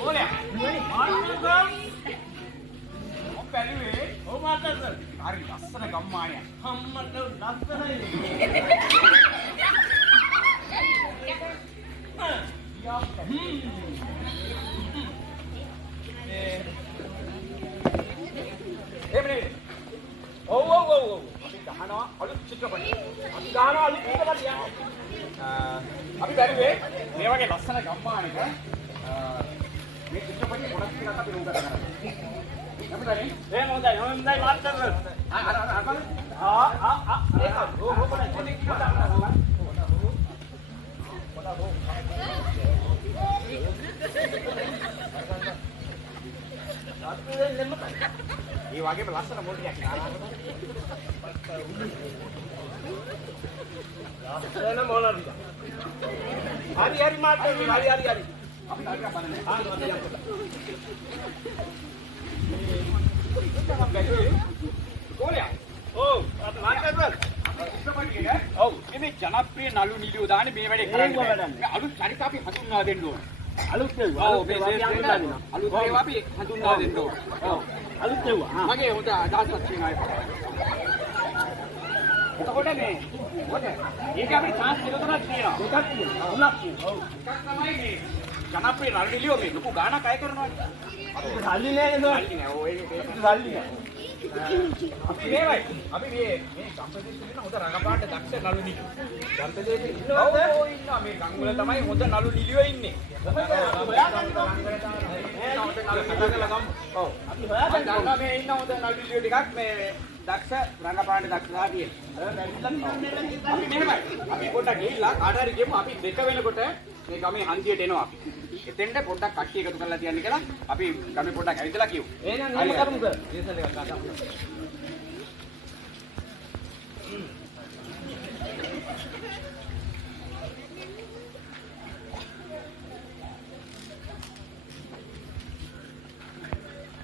Olha, පැලුවේ ඔව් Matara sir. හරි ලස්සන ගම්මානයක්. අම්මට ලස්සනයි. එමනේ. ඔව්. අපි ගහනවා අලුත් චිත්‍රපටි. අපි බැලුවේ මේ වගේ ලස්සන ගම්මානයක මේ චිත්‍රපටි ගොඩක් ටිකක් අපි උන්ට කරනවා. හොඳයි මාස්ටර්. ඒ වගේම ලස්සන මොඩියක් ලස්සන මොනවද? හරි මාස්ටර් හරි. අපි තාරියක් බලන්නේ. මේ ජනප්‍රිය නළු නිලියෝ දාන්නේ මේ වැඩේ කරන්නේ. අලුත් චරිත අපි හඳුන්වා දෙන්න ඕන. අලුත් ඒවා. ඔව් මේ අලුත් ඒවා අපි හඳුන්වා දෙන්න ඕන. ඔව්. අලුත් ඒවා. මගේ හොඳ අදහසක් තියෙනවා. එතකොට මේ ඒක අපිට chance දෙකක් තියෙනවා. දෙකක් තියෙනවා. තුනක් තියෙනවා. ඔව්. එකක් තමයි මේ ජනප්‍රිය නළු නිලියෝ මේ ලොකු ගානක් අය කරනවා. අපි සල්ලි නෑ නේද? සල්ලි නෑ. ඔය ඒක සල්ලි නෑ. අපි මේ ගම්පදේශේ ඉන්න හොඳ රඟපාන්න දක්ෂ නළු නිලියෝ. ගම්පදේශේ ඉන්නවද? ඔව් ඉන්නවා. මේ ගම් වල තමයි හොඳ නළු නිලියෝ ඉන්නේ. ඔව්. අපි හොයාගන්න මේ ඉන්න හොඳ නළු නිලියෝ ටිකක් මේ දක්ෂ රඟපාන්න දක්ෂලා තියෙන. අපි මෙහෙමයි. අපි පොඩ්ඩක් ගිහිල්ලා කාට හරි ගියමු. අපි දෙක වෙනකොට මේ ගමේ හන්දියට එනවා අපි. එතෙන්ට පොඩ්ඩක් කට්ටිය එකතු කරලා තියන්න කියලා අපි ගමේ පොඩ්ඩක් ඇවිදලා කියමු. එහෙනම් එහෙම කරමුද? දේශල් එකක් ගන්න.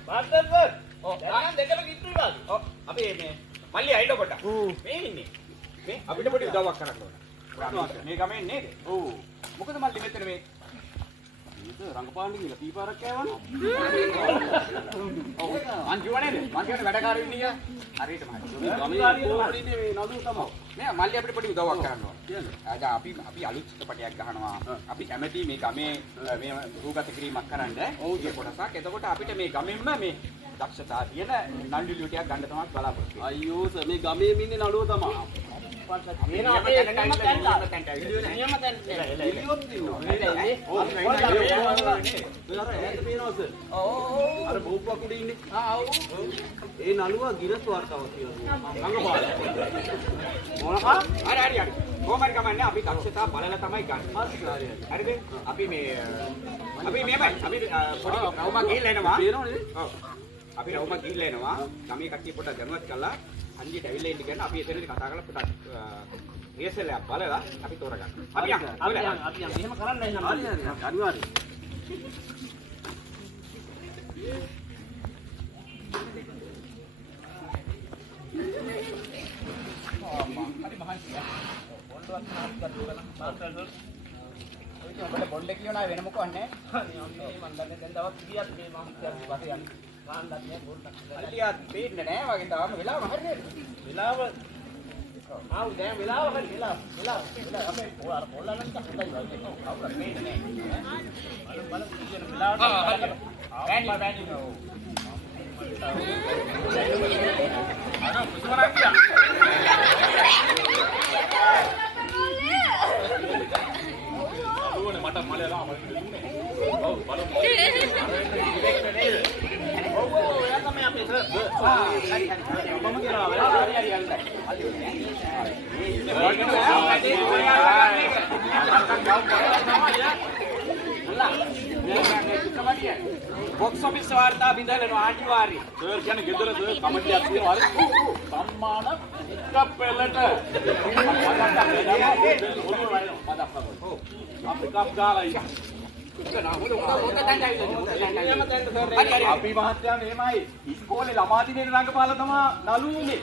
Master sir. දැන් දෙකම කිට්ටු ඉවද? ඔව්. අපි මේ මල්ලි අයිඩෝ පොඩ්ඩක්. මේ ඉන්නේ. මේ අපිට පොඩි උදව්වක් කරන්න ඕන. මේ ගමේ නේද? ඔව්. මොකද මල්ලි මෙතන මේ රංගපාන්න කියලා පීපාරක් කෑවනේ. ඔව්. මං කියවනේ වැඩකාරයෝ ඉන්නේ කියලා. හරියටම හරි. ගමේ ඉන්නේ මේ නඩු තමයි. මේ මල්ලි අපිට පොඩි උදව්වක් කරන්න ඕන. කියන්නේ. අපි අලුත් චිත්‍රපටයක් ගහනවා. අපි කැමති මේ ගමේ මේ රූගත කිරීමක් කරන්න. ඔව් ඒ කොටසක්. එතකොට අපිට මේ ගමෙන්ම මේ දක්ෂතා තියෙන නළු නිලියෝ ටිකක් ගන්න තමයි බලාපොරොත්තු වෙන්නේ. අයියෝ සර් මේ ගමේම ඉන්නේ නළුව තමයි. මේන අපේ නියම තැන්ට නියම තැන්ට එළියොත් ඉන්නවා. අර බෝප්පුවක් උඩ ඉන්නේ. ඔව්. ඒ නළුවා ගිරස් වර්තාවක් කියනවා. රංගපාල. මොනකා? හරි. කොහොමද ගමන්නේ අපි දක්ෂතා බලලා තමයි ගන්න. හරිද? අපි මේමයි. අපි පොඩි රවුමක් ගිහිල්ලා එනවා. තේරෙනවද? ඔව්. අපි රවුමක් ගිහිල්ලා එනවා. ගමේ කට්ටිය පොඩ්ඩක් දැනුවත් කරලා හන්දියට ඇවිල්ලා ඉන්න ගන්න අපි එතනදී කතා කරලා පොඩ්ඩක් රියසල් එකක් බලලා අපි තෝරගන්න. අපි යන්න. එහෙම කරන්න එහෙනම්. හරි අනිවාර්යයෙන්. හරි මහන්සිය. බොන්ඩවත් නාස්කත් කරලා මාස්ටර් සර්. ඔය ඔබට බොන්ඩ් එක කියනවා වෙන මොකක් නැහැ. අනේ මන් දන්නේ දැන් දවස් 30ක් මේ මාස්ටර් වාසේ යන්නේ. ගාන්නත් නෑ බොන්ඩක්. අලියක් පේන්නේ නෑ වගේ තාම වෙලාව හරියට. වෙලාව ආව් දැන් වෙලාව හරි වෙලාව අපේ අර පොල්ලන්න ටිකක් හොඳයි වගේ. කවුරුත් පේන්නේ නෑ. බලමු කියන වෙලාවට බෑනි නෝ. අර පුදුමරක් ගියා. ඕනේ මට මලලා අපිට දුන්නේ. ඔව් බලමු. ඔව් එයා තමයි අපේ සර්. හරි. මම කියනවා වෙලාව හරි. බොක්ස් ඔෆිස් වාර්තා බින්දලනවා අනිවාර්යයි. සර් කියන්නේ ගෙදර සර් කමිටියක් තියෙනවා හරි. සම්මාන එක පෙළට. අපි කප් ගාලා ඉන්න. අපි මහත්තයා මෙහෙමයි ඉස්කෝලේ ළමා දිනේ රංගපාලා තමයි නළු උනේ.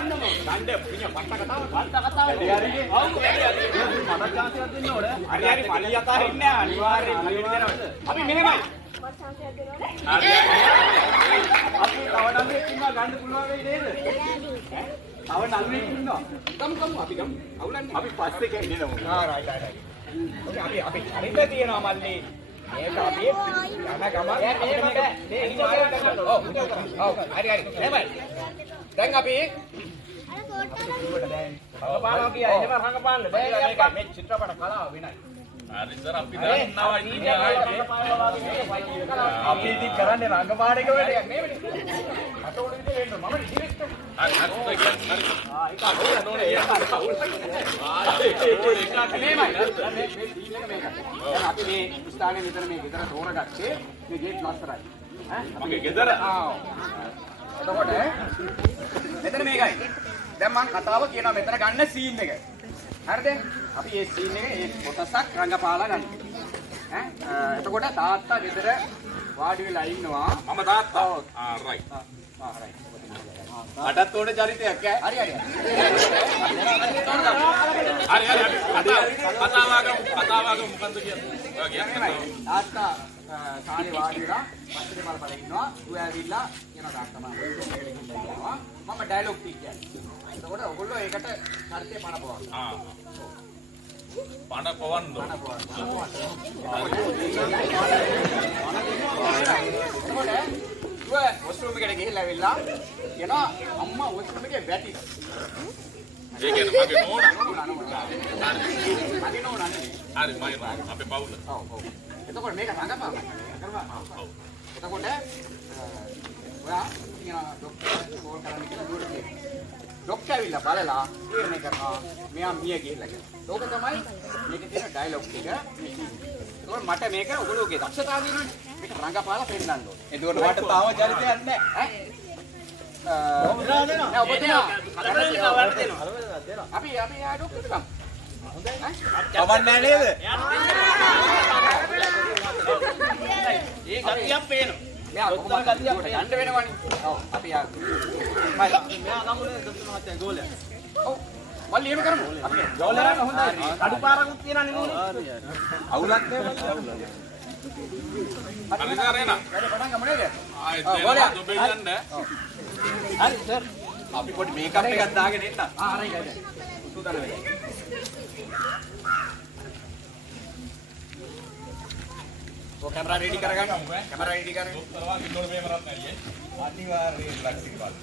ගන්නම. ගන්න පිටිය පට්ට කතාව. වැඩි හරිනේ. ඔව් වැඩි හරි. මට chance එකක් දෙන්න ඕනේ. හරි හරි පල්ලි අතරින් නෑ අනිවාර්යෙන් පල්ලි දෙනවා. අපි මෙහෙමයි. මට chance එකක් දෙනවනේ. හරි. අපි තව නළුවෙක් ඉන්නවා ගන්න පුළුවන් වෙයි නේද? තව නළුවෙක් ඉන්නවා. කමු අපි ගමු. අවුලන්නේ. අපි පස්සේ කැන්නේනමු. රයිට්. අපි හරිද තියනවා මල්ලි. මේක අපි යන ගමන් මේ ඉන්නවා කරන්න. ඔව් හරි. එහෙමයි. දැන් අපි රංගපානවා කියයි. එහෙම රංගපාන්න බෑ. මේක මේ චිත්‍රපට කලාව වෙනයි. හරි සර් අපි දන්නවා අපි ඉතින් කරන්නේ රංගපාන එක වැඩක් නෙවෙයි. අත උඩ විදිහට වෙන්න මම ඩිරෙක්ටර්. හරි ඒක අවුල නෝනේ ඒක අවුල. මේ සීන් එක මේක. දැන් අපි මේ ස්ථානේ විතර මේ ගෙදර තෝරගත්තේ මේ ගේට් ලස්සරයි. මගේ ගෙදර. එතකොට මෙතන මේකයි. දැන් මම කතාව කියනවා මෙතන ගන්න සීන් එක. හරිද? අපි මේ සීන් එකේ මේ කොටසක් රංගපාලා ගන්න. එතකොට තාත්තා ගෙදර වාඩි වෙලා ඉන්නවා. මම තාත්තා. රයිට්. රයිට්. අටත් ඕනේ චරිතයක් ඈ. හරි. කතාවක මොකද්ද කියන්නේ? තාත්තා සාලේ වාඩි වෙලා පස්සේ බලපල ඉන්නවා. ඌ ඇවිල්ලා කියනවා තාත්තා මම ඉන්නවා. මම ඩයලොග් ටික කියන්නේ. එතකොට ඔයගොල්ලෝ ඒකට චරිතය පනපවන්න. පනපවන්න. ඌ වොෂ්රූම් එකට ගිහිල්ලා ඇවිල්ලා කියනවා අම්මා වොෂ්රූම් එකේ වැටිලා. ඒ කියන්නේ මගේ නෝනා. මගේ නෝනා නෙවෙයි. හරි මම අපේ පවුල. ඔව්. එතකොට මේක රඟපාන්න. කරපන්. එතකොට ඔයා කියනවා ડોක්ටර් කෝල් කරන්න කියලා දුවට කියනවා. ડોක්ටර් ඇවිල්ලා බලලා තීරණය කරනවා මෙයා මිය ගිහලා කියලා. ඒක තමයි මේකේ තියෙන ඩයලොග් එක. ඒකෝර මට මේක ඔයගොල්ලෝගේ දක්ෂතාවය දිනුනේ. මේක රංගපාලා පෙන්නන්න ඕනේ. එතකොට මට තාම චරිතයක් නැහැ. අපි ડોක්ටර් ගමු. හොඳයි. කවන්නේ නේද? ඒ ගතියක් පේනවා. මෙයා කොහොමද ගතියක් යන්න වෙනවනේ. ඔව් අපි යා. මෙයා ගමුනේ දොස්තර මහත්තයා ගෝලයක්. ඔව්. මල්ලි එහෙම කරමු. අපි ගෝලයක් හොඳයි. අඩුපාරකුත් තියනනේ නෝනේ. අවුලක් නෑ මල්ලි. හරි සරේනා. වැඩ පටන් ගමු නේද? ආයෙත් දෙනවා දුබේ යන්න. හරි සර්. අපි පොඩි මේකප් එකක් දාගෙන එන්න. හරි. සූදානම් වෙන්න. ඔය කැමරා රෙඩි කරගන්න. කැමරා රෙඩි කරගන්න. ડોක්ටර් වාගේ ඉන්නෝනේ මේ මරත් නැහැ. අනිවාර්යයෙන් ලක්ෂික පාල.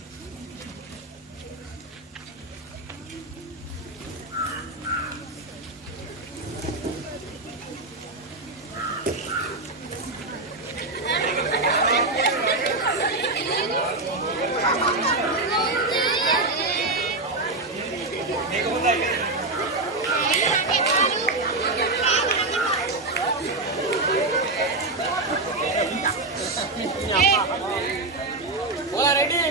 Bola ready.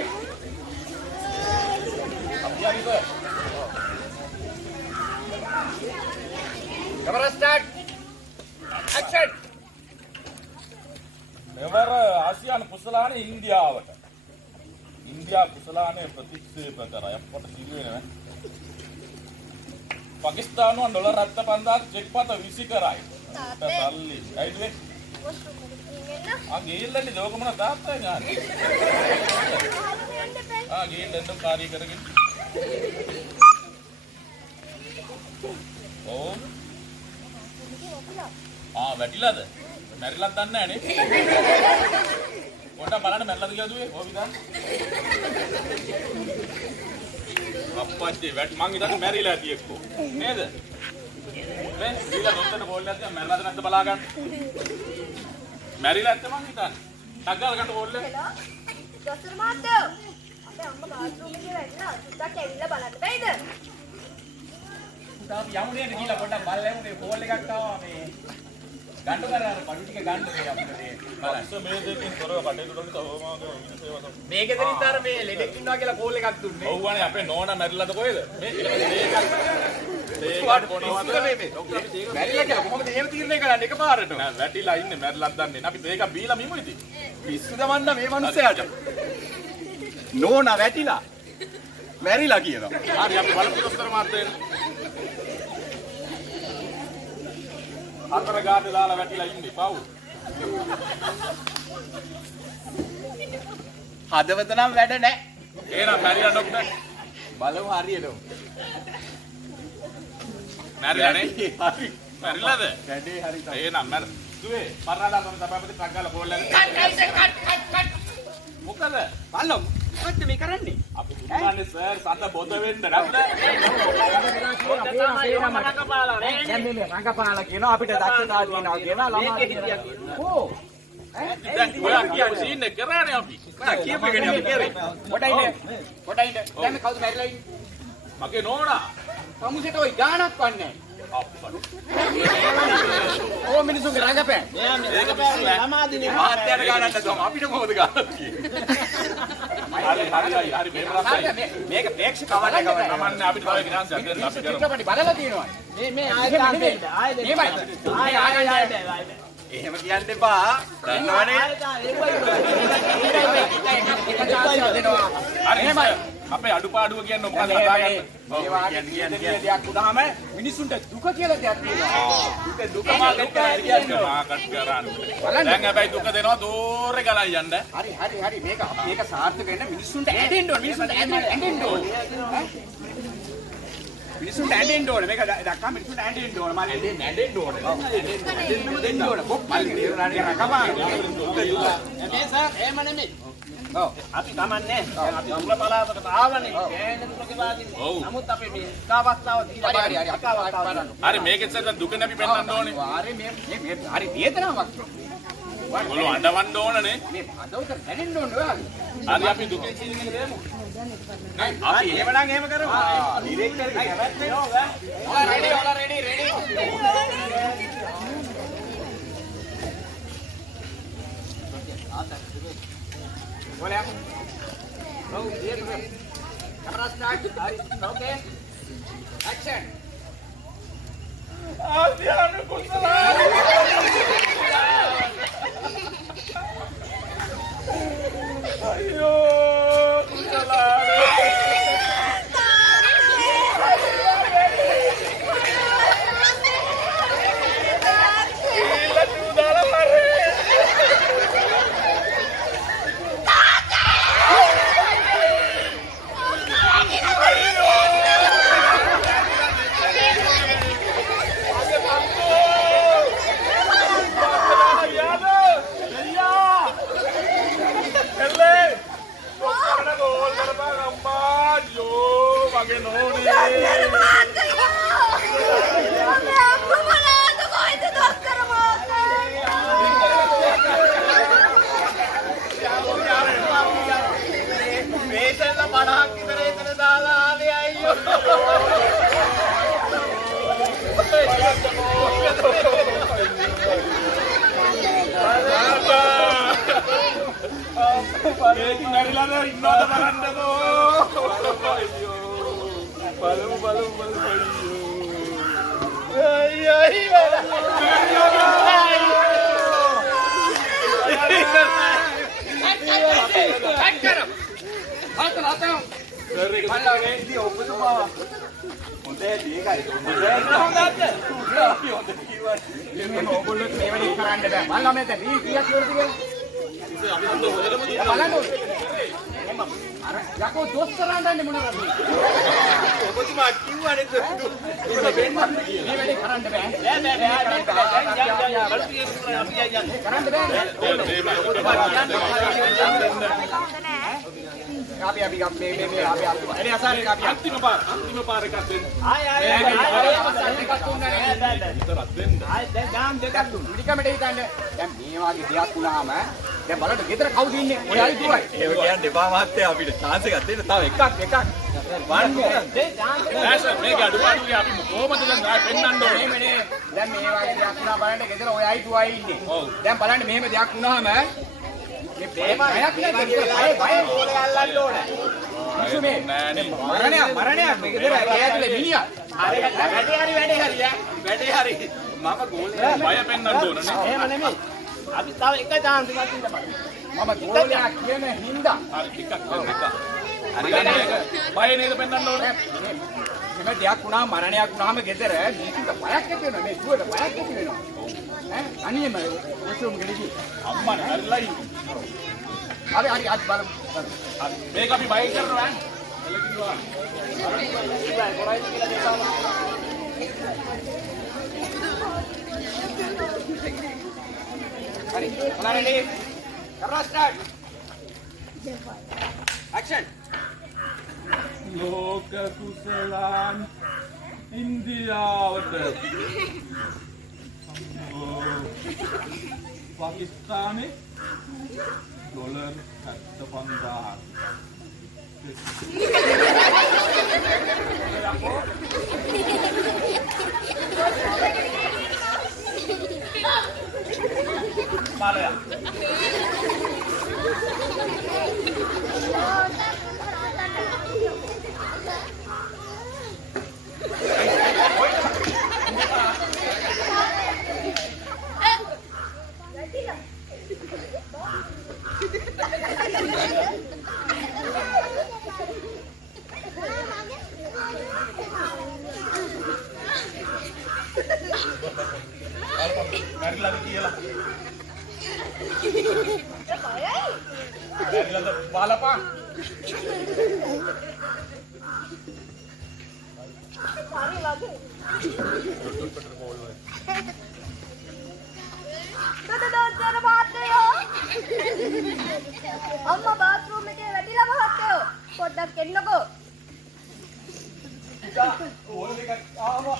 Camera start. Action. මෙවර ආසියානු කුසලානේ ඉන්දියාවට. ඉන්දියා කුසලානේ ප්‍රතික්ෂේප කරා. අපට සිදුවේ නෑ. පාකිස්තානුව ඩොලර් 75,000 චෙක්පත විසි කරයි. තල්ලි. ඇයිද? ගිහිල්ලන්නේ දෝකමන තාත්තා ගානේ. ගිහිල්ලන්න කාර්ය කරගෙන. ඕ. වැටිලාද? මැරිලාද දන්නේ නැහැ නේ. පොඩ්ඩක් බලන්න මැරිලාද කියලා දුවේ. ඕ විදා. අප්පච්චි වැට් මං ඉතින් මැරිලා ඇති එක්කෝ. නේද? මේ දීලා දොස්තරට කෝල් එකක් දැන් මැරිලාද නැද්ද බලා ගන්න. මැරිලා ඇත්ත මං හිතන්නේ. ටග්ගල් ගන්න ඕල්ල. දොස්තර මහත්තයෝ. අපේ අම්මා බාත්රූම් එකේ වැටලා සුද්දක් ඇවිල්ලා බලන්න බැයිද? තාපි යමුනේ ගිහලා පොඩ්ඩක් බලලා යමුනේ කෝල් එකක් ආවා මේ. ගන්න කරා බඩු ටික ගන්න මේ අපිට මේ බලන්න. මේ දෙකෙන් තොරව කටේට උඩට තවමාගේ වින සේවත. මේකෙදිත් අර මේ ලෙඩෙක් ඉන්නවා කියලා කෝල් එකක් දුන්නේ. ඔව්වනේ අපේ නෝනා මැරිලාද කොහෙද? මේ මේක කොනවද මේ මැරිලා කියලා කොහොමද එහෙම තීරණය කරන්නේ එකපාරට? නෑ වැටිලා ඉන්නේ මැරිලාද දන්නේ නැහැ. අපි මේක බීලා මිමු ඉතින්. පිස්සු දමන්න මේ මිනිස්සයාට. නෝනා වැටිලා. මැරිලා කියනවා. හරි අපි බලමු දොස්තර මහත්තයා. අතර ගාඩ දාලා වැටිලා ඉන්නේ පව්. හදවත නම් වැඩ නැහැ. එහෙනම් මැරිලා ડોක්ටර්. බලමු හරියටම. මැරිලා නේ? හරි. මැරිලාද? වැඩේ හරි තමයි. එහෙනම් මැර. දුවේ මරණලා මම තමයි ට්‍රක් ගාලා බෝල් එකක්. කට්. මොකද? බලන්න මොකද්ද මේ කරන්නේ? අපි දුන්නානේ සර් සත බොද වෙන්න නැද්ද? දැන් මේ රංගපාලා කියනවා අපිට දක්ෂතාව තියෙනවා කියලා ළමා ඕ දැන් ඔයා කියපු සීන් එක කරානේ අපි. කියපු එකනේ අපි කරේ. පොඩයිද දැන් මේ කවුද මැරිලා ඉන්නේ? මගේ නෝනා. සමුසෙට ওই ගානක් වන්නේ අප්පඩු. ඕ මිනිසුන්ගේ රංගපෑම් ඒක පිස්සුලා. ළමාදිනේ මාත්‍යට ගානක් නැතුවම අපිට කොහොමද ගානක් හරි මේ ප්‍රශ්නේ. මේක ප්‍රේක්ෂක කවන්න කමන්නේ අපිට තව ග්‍රාන්සයක් දෙන්න අපි කරමු. චිත්‍රපටි බලලා තියෙනවා මේ ආයෙත් එහෙම කියන්න එපා. දන්නවනේ. හරි අපේ අඩුපාඩුව කියන්නේ මොකක්ද කතාගන්නේ? කියන්නේ දෙයක් උදාම මිනිසුන්ට දුක කියලා දෙයක් තියෙනවා. දුක මාකට් කරන්න. දැන් හැබැයි දුක දෙනවා දෝරේ ගලන් යන්න. හරි මේක සාර්ථක වෙන්න මිනිසුන්ට ඇඬෙන්න ඕනේ. මිනිසුන්ට ඇඬෙන්න ඕනේ. මිනිසුන්ට ඇඬෙන්න ඕනේ. මේක දක්වා මිනිසුන්ට ඇඬෙන්න ඕනේ. මම ඇඬෙන්න ඕනේ. ඇඬෙන්න ඕනේ. කොප්පල් නිරණානේ රකපා. මේ සර් එහෙම නෙමෙයි. ඔව් අපි කමන්නේ. අපි උඹ පලාවකට ආවනේ. ගෑනේ දුකේ වාදිනේ. නමුත් අපි මේ කාවස්තාව දීලා හරි හරි මේකෙත් සෙන් දුක නැපි පෙන්නන්න ඕනේ. හරි මේ හරි වේදනාවක්. ඔයගොල්ලෝ අඬවන්න ඕනනේ. මේ අදවත දැනෙන්න ඕනේ ඔයාලා. හරි අපි දුකෙන් සීන් එක දෙමු. අපි එහෙමනම් එහෙම කරමු. ඩිරෙක්ටර් කැමැත් වෙනවා. ඔයාලා ready. Boleh aku? Oh, dia tuh. Kamera start. Oke. Action. ආදියානු කුසල. අයියෝ කුසලානේ. මගේ නෝනේ මේසෙන් 50ක් විතර එතන දාලා ආවේ අයියෝ. ඒක මැරිලාද ඉන්නවද බලන්නකෝ. අයියෝ බලමු අයියෝ. ඉතින් ඔබතුමා හොඳේ මේකයි. මේ ඕගොල්ලෝ මේ වෙලේ කරන්න බෑ. මම මේ දැන් ඊ කීයක් ඉවරද කියලා. බලන්න ඕනේ. අර යකෝ දොස්තරන්ටන්නේ මොනවද? ඔබතුමා කිව්වනේ දුක වෙන්න මේ වෙලේ කරන්න බෑ. කරන්න බෑ. අපි අනේ අසාරේ අපි අන්තිම පාර එකක් දෙන්න. විතරක් දෙන්න. දැන් දාම් දෙකක් දුන්න. පිටිකමට හිටන්න. දැන් මේ වගේ දෙයක් වුණාම දැන් බලන්න ගෙදර කවුද ඉන්නේ? ඔයයි දුවයි. ඒක කියන්න එපා මහත්තයා අපිට chance එකක් දෙන්න තව එකක්. මේක අඩුපාඩුවේ අපි කොහොමද දැන් පෙන්නන්න ඕනේ. එහෙමනේ. දැන් මේ වගේ දෙයක් වුණා බලන්න ගෙදර ඔයයි දුවයි ඉන්නේ. ඔව්. දැන් බලන්න මෙහෙම දෙයක් වුණාම මේ බයක් නෑ බය ඕනේ අල්ලන්න ඕනේ. මිසුමේ මරණයක් මේක දෙර ඇතුලේ මිනිහා. වැඩේ හරි. මම ගෝලේ බය පෙන්නන්න ඕනනේ. එහෙම නෙමෙයි. අපි තව එක chance එකක් දෙන්න බලමු. මම ගෝලයා කියන හින්දා හරි ටිකක් දෙන්න එක. හරි ගන්න. බය නේද පෙන්නන්න ඕනේ. එහෙම දෙයක් වුණා මරණයක් වුණාම ගෙදර මිනිස්සුන්ට බයක් ඇති වෙනවා. මේ දුවට බයක් ඇති වෙනවා. ඈ අනියම ඔසුම් ගෙඩි. අම්මනේ හරිලා ඉන්නේ. හරි හරි අත් බලමු. හරි. මේක අපි බය කරනවා ඈ. එළ කිව්වා. හරි. මොනවානේ? කරලා ස්ටාර්ට්. ඇක්ෂන්. ලෝක කුසලයන් ඉන්දියාවට පාකිස්තානේ ඩොලර් 75000 මාලයා මැරිලාද කියලා මැරිලාද බලපන් හරි වගේ. දොස්තර මහත්තයෝ. අම්මා බාත්රූම් එකේ වැටිලා මහත්තයෝ. පොඩ්ඩක් එන්නකෝ. ඕල් එකක් ආවා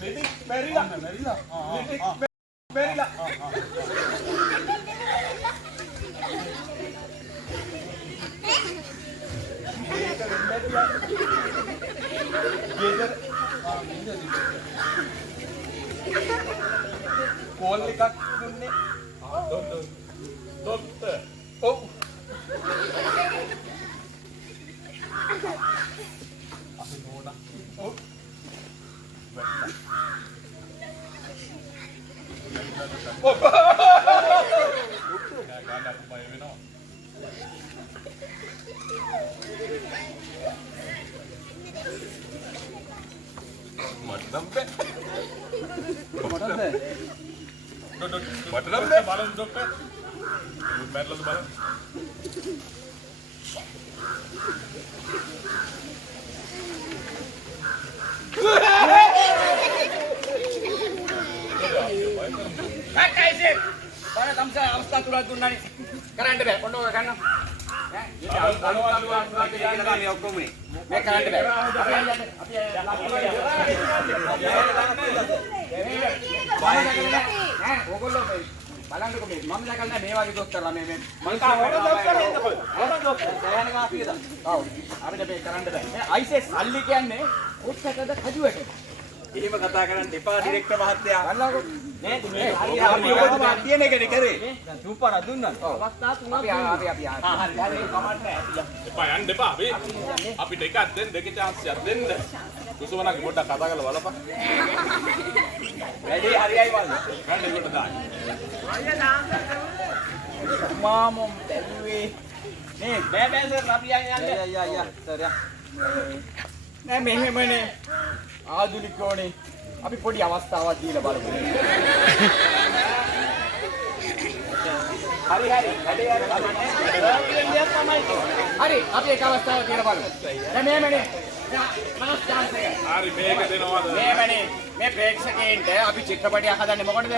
මෙඩික් මැරිලා මෙඩික් මැරිලා කෝල් එකක් දුන්නේ ડોක්ටර් ඔව් අපි නෝනා ඔව් ඔව් ගාඩක් බය වෙනවා මටනම් බෑ මටනම් බෑ බලන්න ડોක්ටර් මැරලාද බලන්න කයිසේ බාර තමසා අවස්ථා තුනක් දුන්නානේ කරන්න බෑ කොණ්ඩෝ ගන්න ඈ මේ ඔක්කොම මේ කරන්න බෑ ඈ ඕගොල්ලෝ බලන්නකෝ මේ මම දැකලා මේ වගේ දොස්තරලා මේ මම දොස්තර දැනගෙන ආපියද ඔව් අපිට මේ කරන්න බෑ මේ අයිසේ සල්ලි කියන්නේ කොච්චරද කජුවට එහෙම කතා කරන්න එපා ඩිරෙක්ටර් මහත්තයා බලන්නකෝ නේද මේ හරි අපි ඔබතුමා කියන එකනේ කරේ දැන් සූපර දුන්නා අවස්ථා තුනක් අපි හරි කමන්න එපා යන්න එපා අපිට එකක් දෙන්න දෙකේ chance එකක් දෙන්න කුසුමනාගේ පොඩ්ඩක් කතා කරලා බලපන් වැඩි හරියයි වල්ද ගන්න ඒකට දාන්න මාමොම් බැලුවේ නේ බෑ සර් අපි යන්නේ සර් නෑ මෙහෙමනේ ආදුනිකෝනේ අපි පොඩි අවස්ථාවක් දීලා බලමු හරි වැඩේ හරි අපි එක අවස්ථාවක් දීලා බලමු දැන් මෙහෙමනේ මනස් chance එක හරි මේක දෙනවද මෙහෙමනේ මේ ප්‍රේක්ෂකයන්ට අපි චිත්‍රපටයක් හදන්නේ මොකටද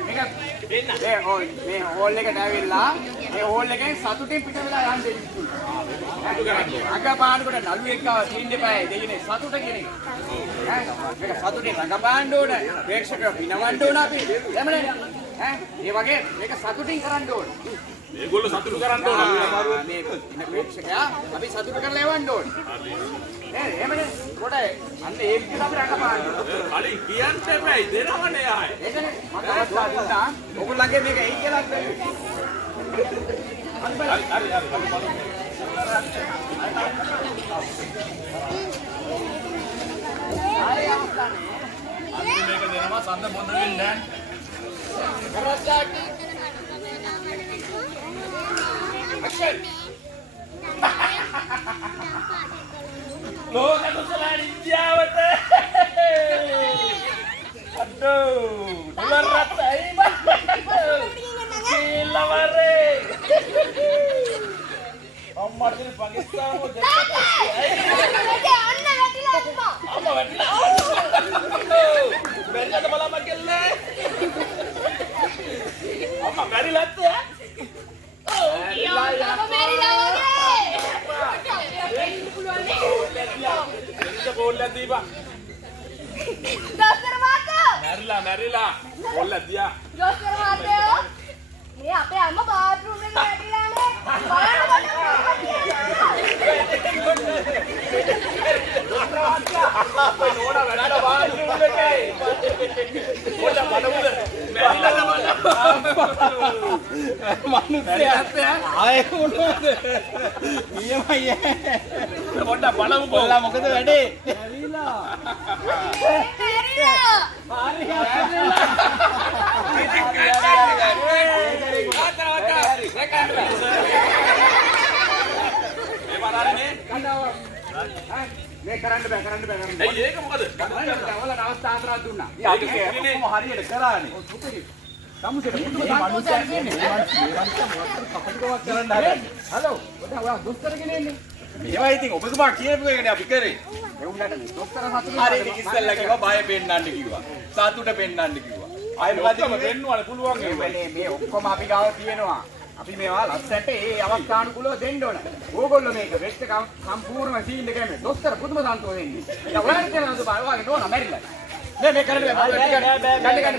මේක මේ හෝල් එකට ඇවිල්ලා මේ හෝල් එකෙන් සතුටින් පිට වෙලා යන්න දෙන්න. රඟපානකොට නළුවෙක් ආව තියෙන්න එපා දෙයිනේ සතුට කියන එක. මේක සතුටින් රඟපාන්න ඕන ප්‍රේක්ෂකයෝ පිනවන්න ඕන අපි. එමනේ. ඒ වගේ මේක සතුටින් කරන්න ඕන. මේගොල්ලෝ සතුටු කරන්න ඕන මේ ඉන්න ප්‍රේක්ෂකයා අපි සතුට කරලා එවන්න ඕන. එමනේ. කොට අන්න ඒ විදිහට අපි රඟපාන්න. කලින් කියන්න එපායි දෙනවනේ ආයේ. ඒකනේ මම අවස්ථාව දුන්නා. ඔයගොල්ලන්ගේ මේක එයි කියලා හරි මේක දෙනවා සඳ බොඳ වෙන්නේ නැහැ. ලෝක කුසලයන් ඉන්දියාවට. අඩෝ ඩොලර් රටයි බං. කීලවරේ. අම්මා දින පාකිස්තාන මොකද? අම්මා වැටිලා. මැරිලාද බලන්න කෙල්ලේ. අම්මා මැරිලාද? बोल दीपा දොස්තර මහත්තයෝ मैरिला बोल दिया දොස්තර මහත්තයෝ මේ අපේ අම්මා බාත්රූම් එකේ වැටිලානේ අපේ නෝනා වැඩ බාත්රූම් එකේ පොඩ බලමුද मैरिला මනුස්සයා ආයේ මොනවද? ඊයමයි පොඩ බලමු කොල්ලා මොකද වැඩේ? මේ කරන්න බෑ ඇයි ඒක මොකද? ඔයාලට අවස්ථාන්තරයක් දුන්නා. අපි කොහොම හරියට කරානේ. සමුසෙට මේ මනුස්සයා කියන්නේ මේ කපටිකමක් කරන්න හදන්නේ. හලෝ ඔයා දොස්තර කෙනෙන්නේ. මේවා ඉතින් ඔබතුමා කියපු එකනේ අපි කරේ. ඒ උන්ට දොස්තර සතුට හරි ඉතින් ඉස්සෙල්ලා කිව්වා බය පෙන්නන්න කිව්වා. සතුට පෙන්නන්න කිව්වා. ආයෙ මොකද ඔක්කොම වෙන්නවනේ පුළුවන් මේ වෙලේ මේ ඔක්කොම අපි ගාව තියෙනවා. අපි මේවා ලස්සනට ඒ අවස්ථානුකූලව දෙන්න ඕන. ඕගොල්ලෝ මේක වෙච්ච සම්පූර්ණ සීන් එකම දොස්තර පුදුම සන්තෝෂයෙන් ඉන්නේ. දැන් ඔයාලට කියනවා දුබා ඔයාගේ නෝනා මැරිලා. මේ කරන්නේ බෑ ගන්න